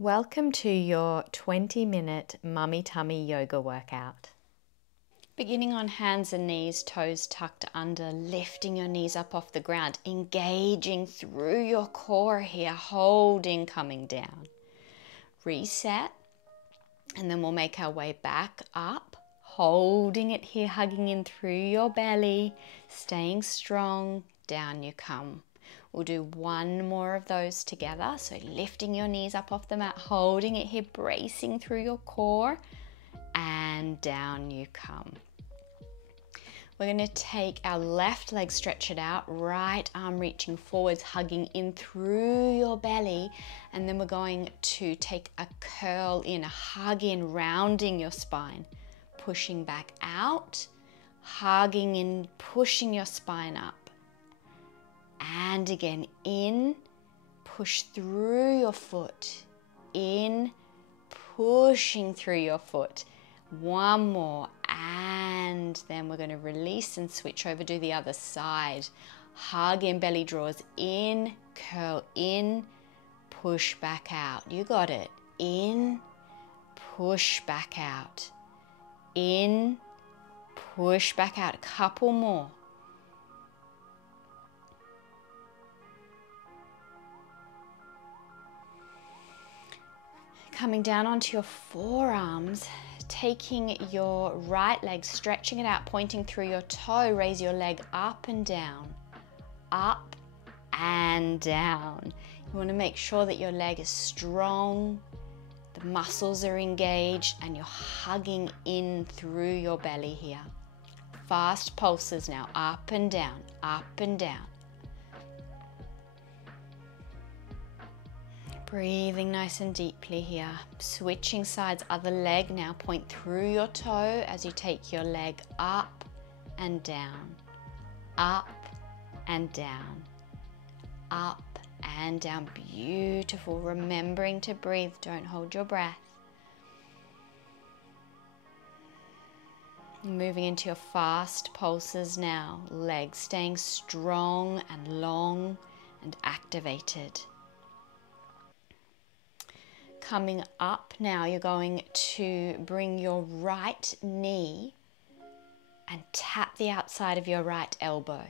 Welcome to your 20-minute mummy tummy yoga workout. Beginning on hands and knees, toes tucked under, lifting your knees up off the ground, engaging through your core here, holding, coming down. Reset, and then we'll make our way back up, holding it here, hugging in through your belly, staying strong, down you come. We'll do one more of those together. So lifting your knees up off the mat, holding it here, bracing through your core, and down you come. We're going to take our left leg, stretch it out, right arm reaching forwards, hugging in through your belly, and then we're going to take a curl in, a hug in, rounding your spine, pushing back out, hugging in, pushing your spine up. And again, in, push through your foot, in, pushing through your foot. One more, and then we're going to release and switch over, do the other side. Hug in, belly draws in, curl in, push back out. You got it. In, push back out. In, push back out. A couple more. Coming down onto your forearms, taking your right leg, stretching it out, pointing through your toe, raise your leg up and down, up and down. You want to make sure that your leg is strong, the muscles are engaged, and you're hugging in through your belly here. Fast pulses now, up and down, up and down. Breathing nice and deeply here. Switching sides, other leg now. Point through your toe as you take your leg up and down, up and down, up and down. Beautiful. Remembering to breathe. Don't hold your breath. Moving into your fast pulses now. Legs staying strong and long and activated. Coming up now, you're going to bring your right knee and tap the outside of your right elbow.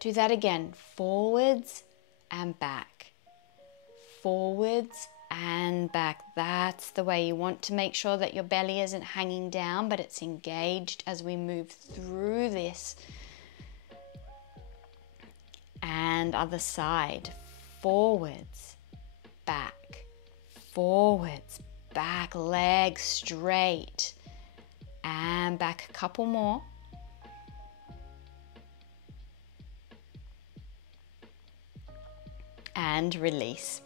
Do that again, forwards and back, forwards and back. That's the way. You want to make sure that your belly isn't hanging down, but it's engaged as we move through this. And other side, forwards, back. Forwards, back, legs straight, and back. A couple more. And release.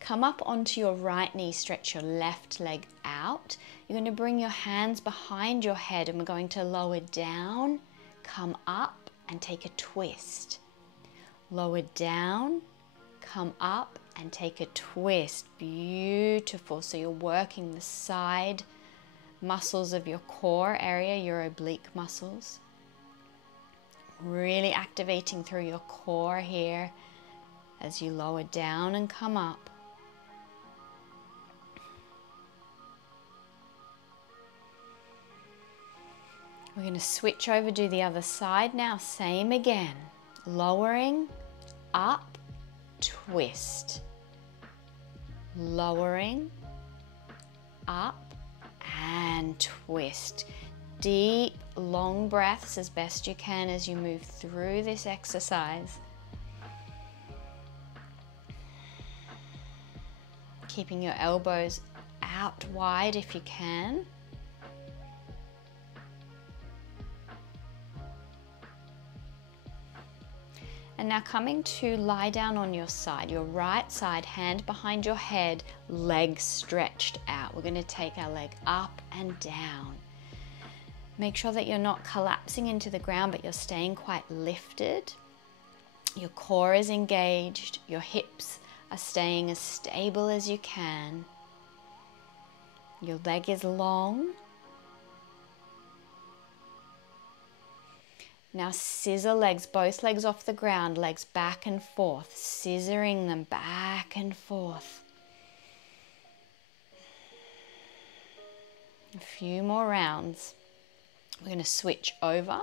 Come up onto your right knee, stretch your left leg out. You're going to bring your hands behind your head and we're going to lower down, come up and take a twist. Lower down, come up and take a twist. Beautiful. So you're working the side muscles of your core area, your oblique muscles. Really activating through your core here as you lower down and come up. We're going to switch over, do the other side now. Same again. Lowering, up, twist. Lowering, up, and twist. Deep, long breaths as best you can as you move through this exercise. Keeping your elbows out wide if you can. And now coming to lie down on your side, your right side, hand behind your head, legs stretched out. We're going to take our leg up and down. Make sure that you're not collapsing into the ground, but you're staying quite lifted. Your core is engaged, your hips are staying as stable as you can. Your leg is long. Now scissor legs, both legs off the ground, legs back and forth, scissoring them back and forth. A few more rounds. We're going to switch over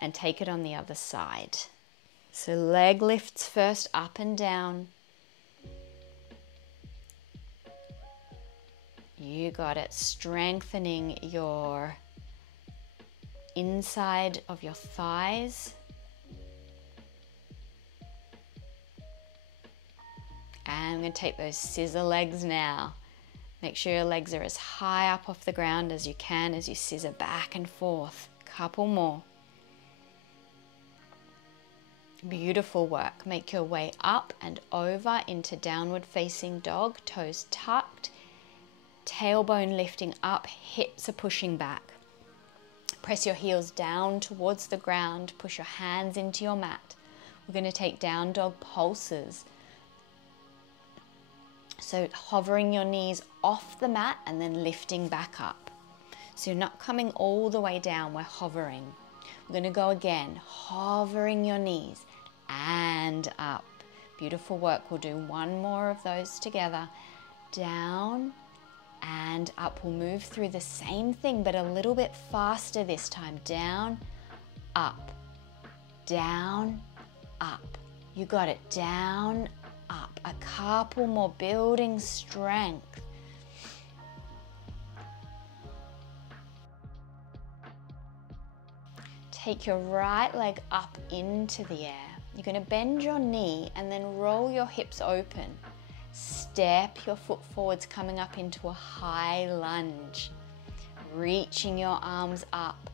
and take it on the other side. So leg lifts first, up and down. You got it. Strengthening your inside of your thighs. And I'm going to take those scissor legs now. Make sure your legs are as high up off the ground as you can as you scissor back and forth. Couple more. Beautiful work. Make your way up and over into downward facing dog, toes tucked, tailbone lifting up, hips are pushing back. Press your heels down towards the ground, push your hands into your mat. We're going to take down dog pulses. So hovering your knees off the mat and then lifting back up. So you're not coming all the way down, we're hovering. We're going to go again, hovering your knees and up. Beautiful work. We'll do one more of those together. Down and up. We'll move through the same thing, but a little bit faster this time. Down, up, down, up. You got it. Down, up. A couple more, building strength. Take your right leg up into the air. You're going to bend your knee and then roll your hips open. Step your foot forwards, coming up into a high lunge. Reaching your arms up.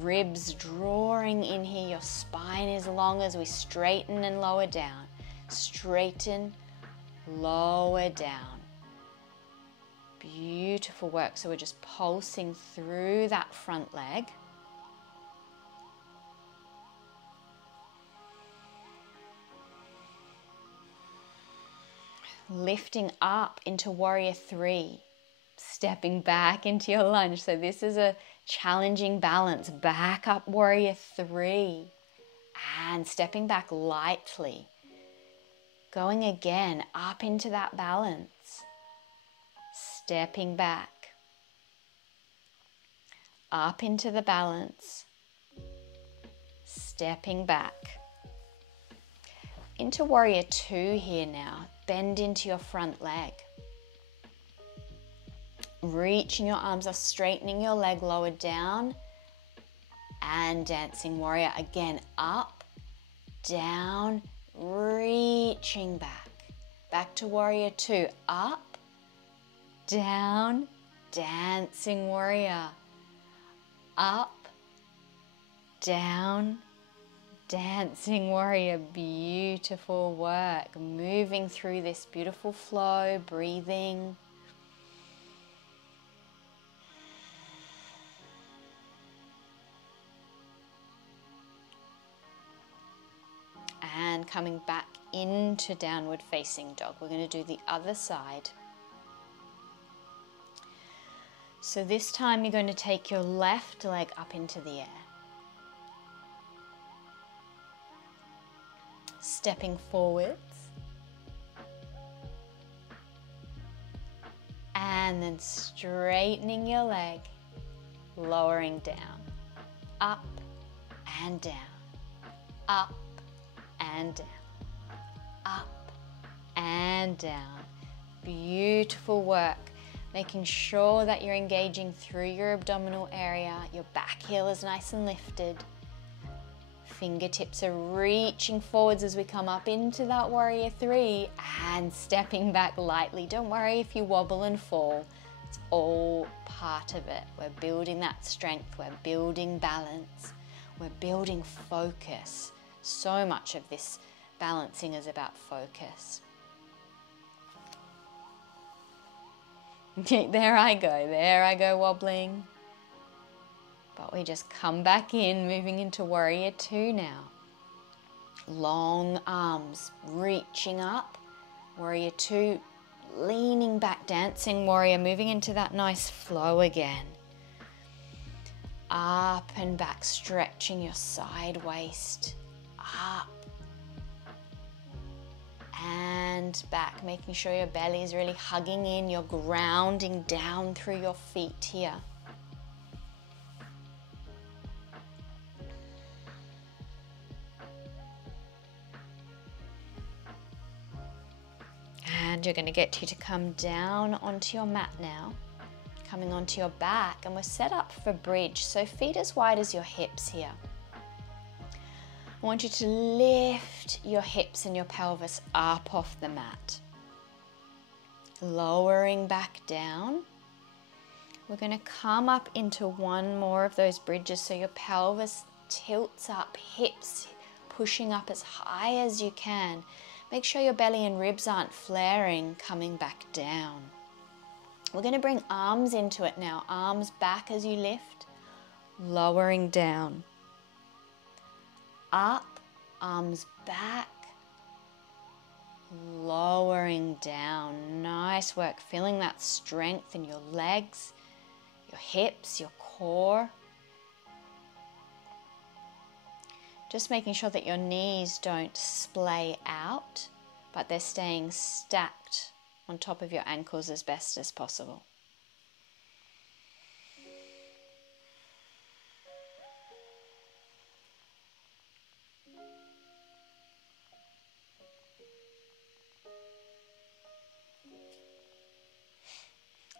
Ribs drawing in here. Your spine is long as we straighten and lower down. Straighten, lower down. Beautiful work. So we're just pulsing through that front leg. Lifting up into warrior three. Stepping back into your lunge. So this is a challenging balance. Back up warrior three. And stepping back lightly. Going again up into that balance. Stepping back. Up into the balance. Stepping back. Into warrior two here now. Bend into your front leg. Reaching your arms up, straightening your leg, lower down. And dancing warrior again. Up, down, reaching back. Back to warrior two. Up, down, dancing warrior. Up, down, dancing warrior. Beautiful work. Moving through this beautiful flow, breathing. And coming back into downward facing dog. We're going to do the other side. So this time you're going to take your left leg up into the air. Stepping forwards. And then straightening your leg, lowering down. Up and down. Up and down. Up and down. Beautiful work. Making sure that you're engaging through your abdominal area. Your back heel is nice and lifted. Fingertips are reaching forwards as we come up into that warrior three and stepping back lightly. Don't worry if you wobble and fall. It's all part of it. We're building that strength. We're building balance. We're building focus. So much of this balancing is about focus. There I go wobbling. But we just come back in, moving into warrior two now. Long arms, reaching up. Warrior two, leaning back, dancing warrior, moving into that nice flow again. Up and back, stretching your side waist. Up and back, making sure your belly is really hugging in, you're grounding down through your feet here. And you're going to get you to come down onto your mat now, coming onto your back, and we're set up for bridge, so feet as wide as your hips here. I want you to lift your hips and your pelvis up off the mat. Lowering back down. We're going to come up into one more of those bridges so your pelvis tilts up, hips pushing up as high as you can. Make sure your belly and ribs aren't flaring, coming back down. We're going to bring arms into it now. Arms back as you lift, lowering down. Up, arms back, lowering down. Nice work, feeling that strength in your legs, your hips, your core. Just making sure that your knees don't splay out, but they're staying stacked on top of your ankles as best as possible.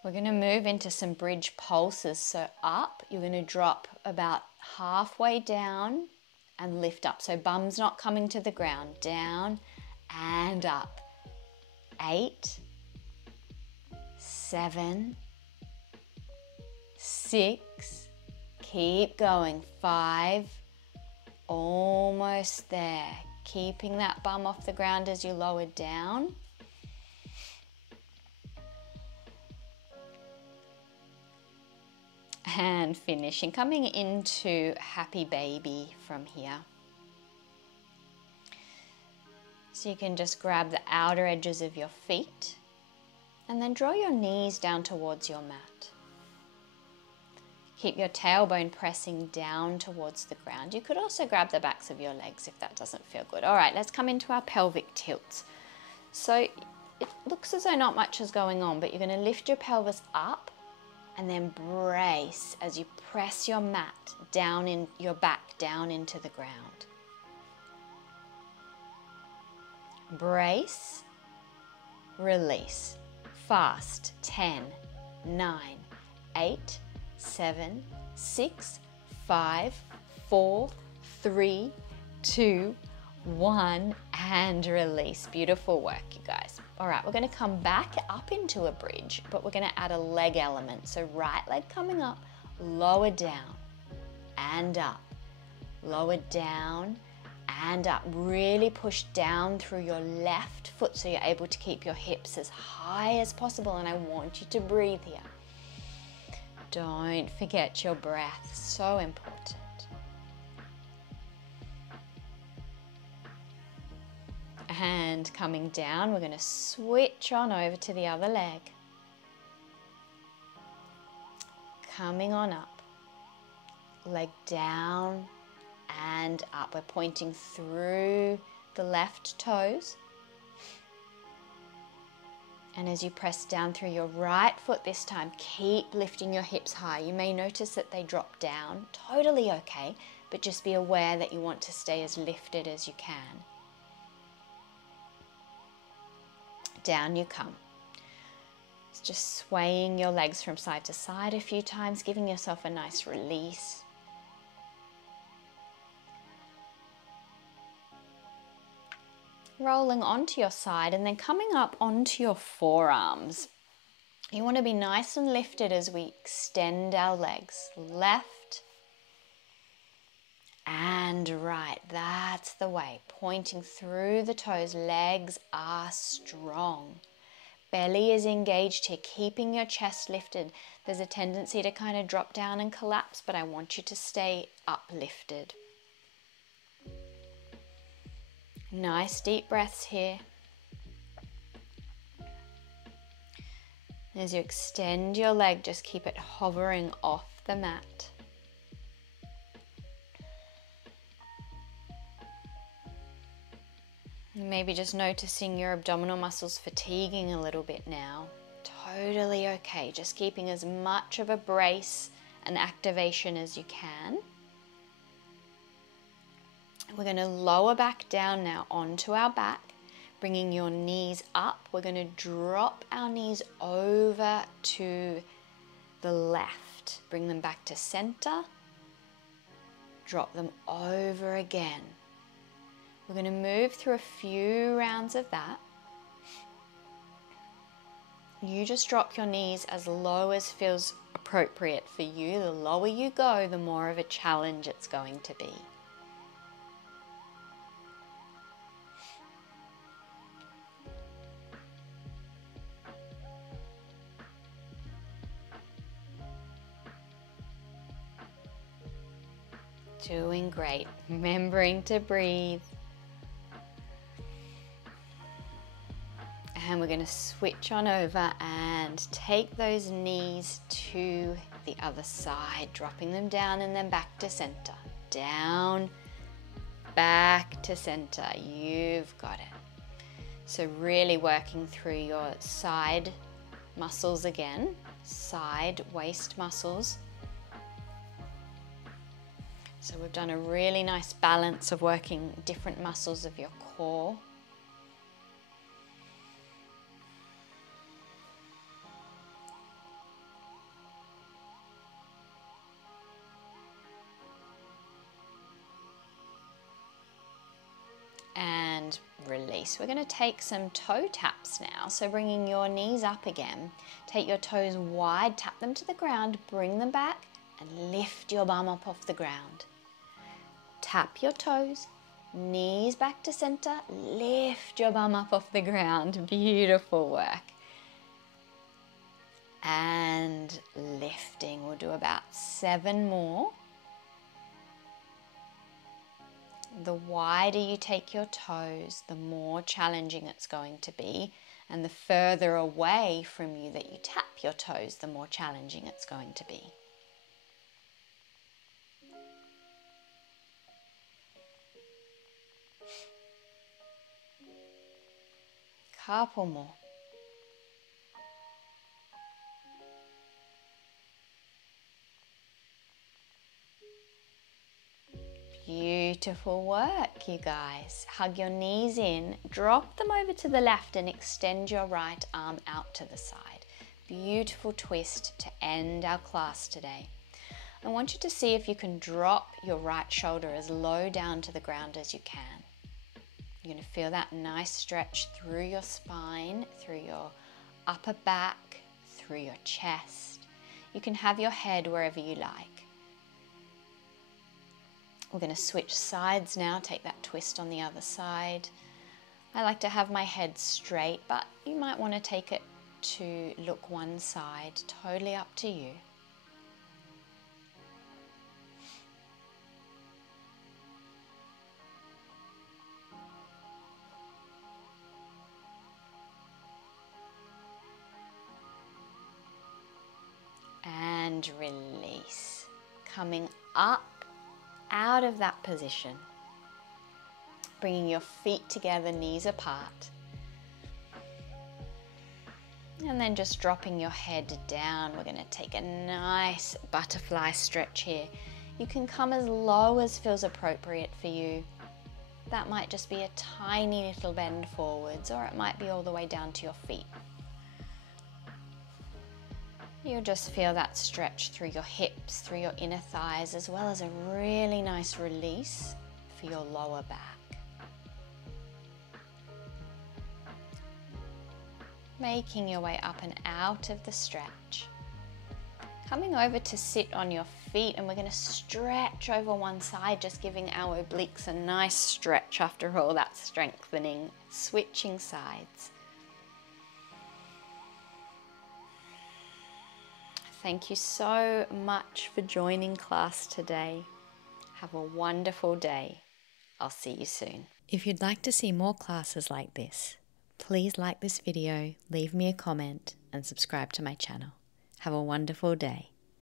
We're going to move into some bridge pulses. So up, you're going to drop about halfway down and lift up. So bum's not coming to the ground. Down and up. 8, 7, 6, keep going. 5, almost there. Keeping that bum off the ground as you lower down. And finishing, coming into happy baby from here. So you can just grab the outer edges of your feet and then draw your knees down towards your mat. Keep your tailbone pressing down towards the ground. You could also grab the backs of your legs if that doesn't feel good. All right, let's come into our pelvic tilt. So it looks as though not much is going on, but you're going to lift your pelvis up and then brace as you press your mat down in your back down into the ground. Brace, release. Fast. 10, 9, 8, 7, 6, 5, 4, 3, 2, 1, and release. Beautiful work, you guys. All right, we're going to come back up into a bridge, but we're going to add a leg element. So right leg coming up, lower down and up, lower down and up. Really push down through your left foot so you're able to keep your hips as high as possible, and I want you to breathe here. Don't forget your breath, so important. And coming down, we're going to switch on over to the other leg. Coming on up, leg down and up. We're pointing through the left toes. And as you press down through your right foot this time, keep lifting your hips high. You may notice that they drop down, totally okay, but just be aware that you want to stay as lifted as you can. Down you come. It's just swaying your legs from side to side a few times, giving yourself a nice release. Rolling onto your side and then coming up onto your forearms. You want to be nice and lifted as we extend our legs. Left and right. That's the way. Pointing through the toes. Legs are strong. Belly is engaged here, keeping your chest lifted. There's a tendency to kind of drop down and collapse, but I want you to stay uplifted. Nice deep breaths here. As you extend your leg, just keep it hovering off the mat. You may Maybe just noticing your abdominal muscles fatiguing a little bit now. Totally okay, just keeping as much of a brace and activation as you can. We're going to lower back down now onto our back, bringing your knees up. We're going to drop our knees over to the left. Bring them back to center. Drop them over again. We're going to move through a few rounds of that. You just drop your knees as low as feels appropriate for you. The lower you go, the more of a challenge it's going to be. Doing great. Remembering to breathe. And we're going to switch on over and take those knees to the other side, dropping them down and then back to center. Down, back to center. You've got it. So really working through your side muscles again, side waist muscles. So we've done a really nice balance of working different muscles of your core. And release. We're going to take some toe taps now. So bringing your knees up again, take your toes wide, tap them to the ground, bring them back and lift your bum up off the ground. Tap your toes, knees back to center, lift your bum up off the ground. Beautiful work. And lifting. We'll do about 7 more. The wider you take your toes, the more challenging it's going to be. And the further away from you that you tap your toes, the more challenging it's going to be. Couple more. Beautiful work, you guys. Hug your knees in, drop them over to the left and extend your right arm out to the side. Beautiful twist to end our class today. I want you to see if you can drop your right shoulder as low down to the ground as you can. You're going to feel that nice stretch through your spine, through your upper back, through your chest. You can have your head wherever you like. We're going to switch sides now, take that twist on the other side. I like to have my head straight, but you might want to take it to look one side, totally up to you. And release. Coming up out of that position. Bringing your feet together, knees apart. And then just dropping your head down. We're going to take a nice butterfly stretch here. You can come as low as feels appropriate for you. That might just be a tiny little bend forwards, or it might be all the way down to your feet. You'll just feel that stretch through your hips, through your inner thighs, as well as a really nice release for your lower back. Making your way up and out of the stretch. Coming over to sit on your feet, and we're going to stretch over one side, just giving our obliques a nice stretch after all that strengthening. Switching sides. Thank you so much for joining class today. Have a wonderful day. I'll see you soon. If you'd like to see more classes like this, please like this video, leave me a comment, and subscribe to my channel. Have a wonderful day.